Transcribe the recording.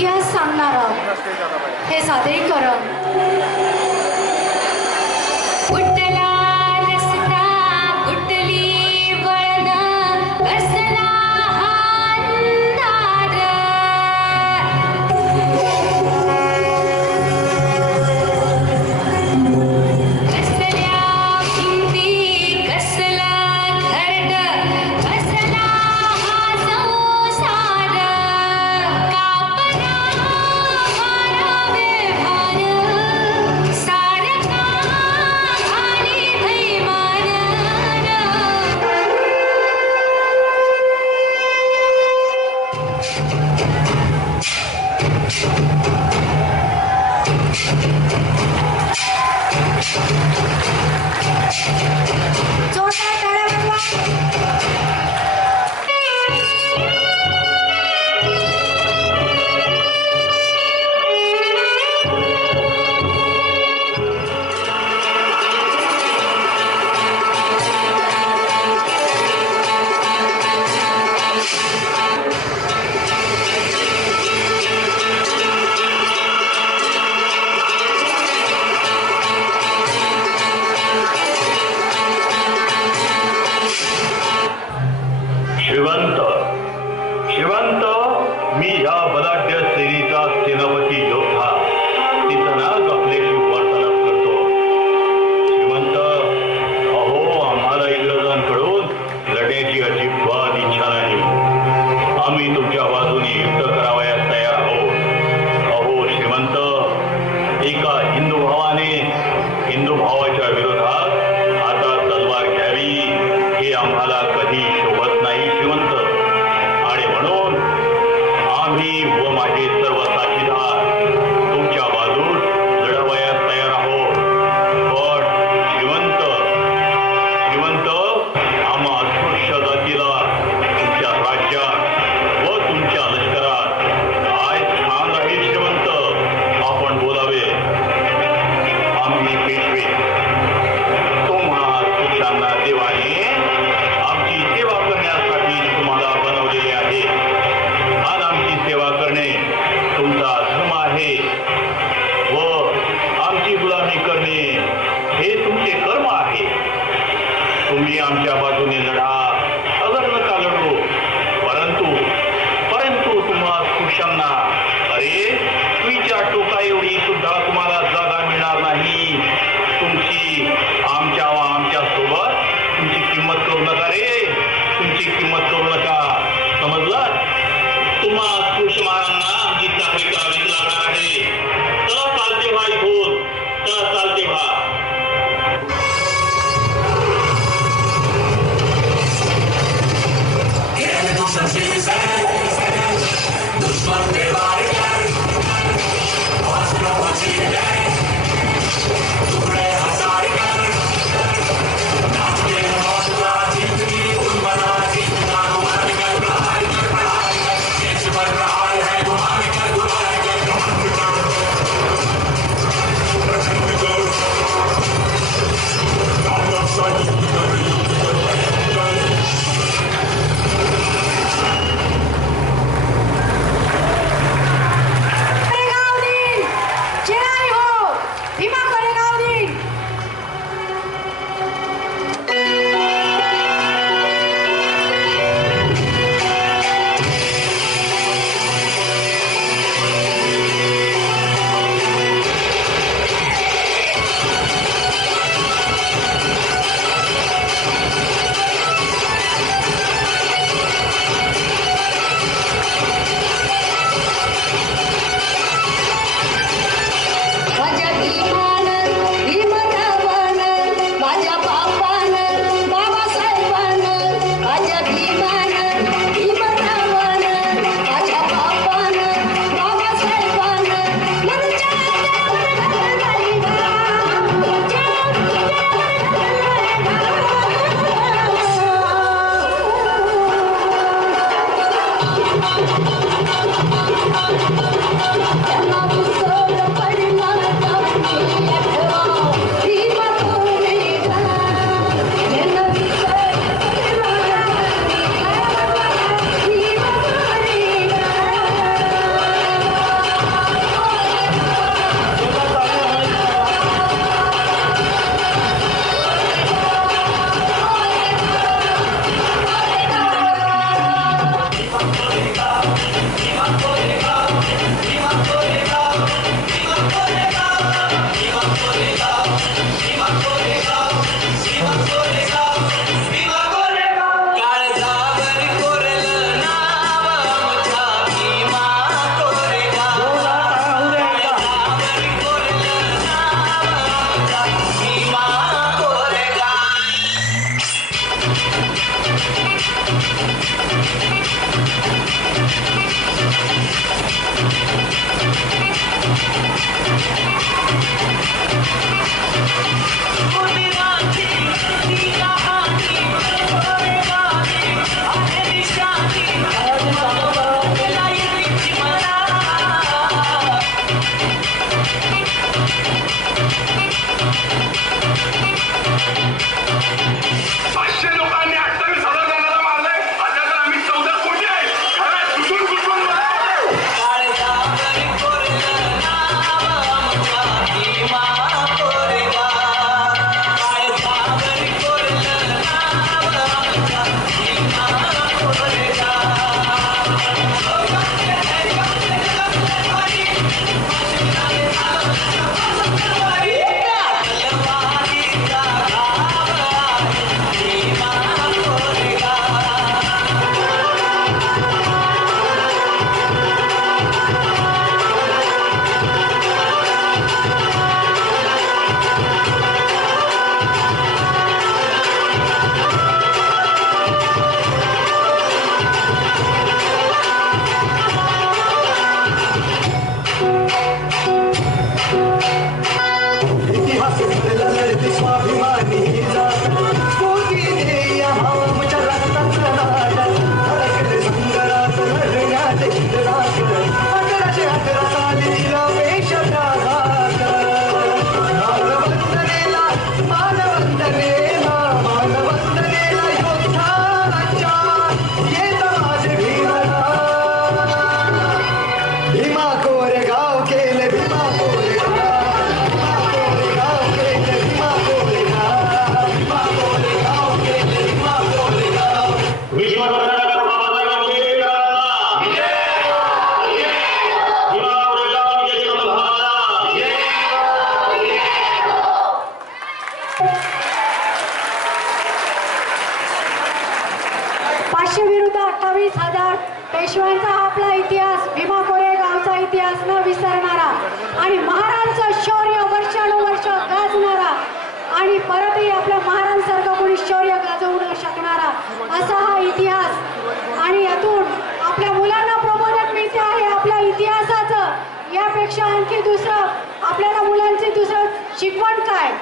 इतिहास सांगणारं हे सादरीकरण उंगली आमच्या बाजूने लड़ा? पक्षविरूद्ध अठ्ठावीस हजार पेशव्यांचा हा आपला इतिहास भीमा कोरेगावचा इतिहास न विसरणारा आणि महाराजांचं शौर्य वर्षानुवर्ष गाजणारा आणि परतही आपल्या महाराजांसारखं कोणी शौर्य गाजवू न शकणारा असा हा इतिहास. आणि यातून आपल्या मुलांना प्रबोधन मिळते आहे आपल्या इतिहासाचं. यापेक्षा आणखी दुसरं आपल्याला मुलांची दुसरं शिकवण काय?